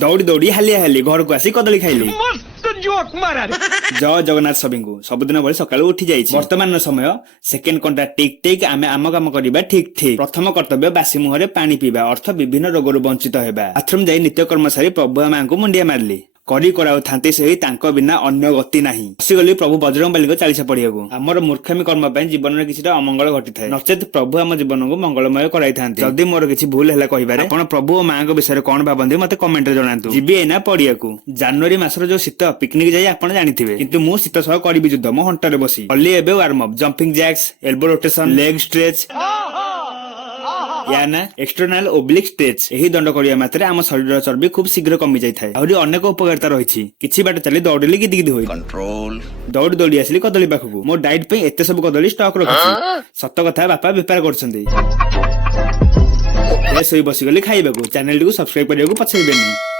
दौड़ी दौड़ी हालिया हाली घर को आसी कदली खाइली जय जगन्नाथ सभी सबुदिन भली सकाळु उठी जाइछि। वर्तमान समय सेकेंड कंटा टिक टिक आमे आम काम करिबा ठीक ठीक। प्रथम कर्तव्य बासी मुहरे पानी पीबा अर्थ विभिन्न रोगरु वंचित हेबा। बाथरूम जाई नित्य कर्मचारी प्रभु मां को मुंडिया मारली करी कराउ थांती सही तांको बिना अन्य गति नाही। आसीगली प्रभु बजरंगबली को चालीसा पड़ियाकू। हमर मूर्खामी कर्म पय जीवन में किछटा अमंगल घटी थाए नचेत प्रभु हम जीवन को मंगलमय कराई थांती। जदि मोर किछि भूल हैला कहिबारे आपण प्रभु ओ मां को विषय कोन भाबंती मते कमेंट रे जणांतु। जिबी एना पड़ियाकू जनवरी मासर जो शीत पिकनिक जाई आपण जानिथिबे किंतु मु शीत सह करिबि युद्ध मो हंटर रे बसी ओनली एबे warm up jumping jacks elbow rotation leg stretch याना एक्सटर्नल ओब्लिक स्ट्रेच। एही दंड करिया मात्रे आम शरीर चर्बी खूब शीघ्र कमी जाय थाए। आउरी अनेक उपकारिता रहिछि। किछि बाट चली दौड़िली गिदी गिदी होई कंट्रोल दौड़ दौड़ी आसली कदली पाखकू। मो डाइट पे एते सब कदली स्टॉक रखछि। सत्य कथा बापा बेपार करछन्ती। ए सोई बसी गली खाइबाकू चैनल को सब्सक्राइब करियाकू पछैबेनी।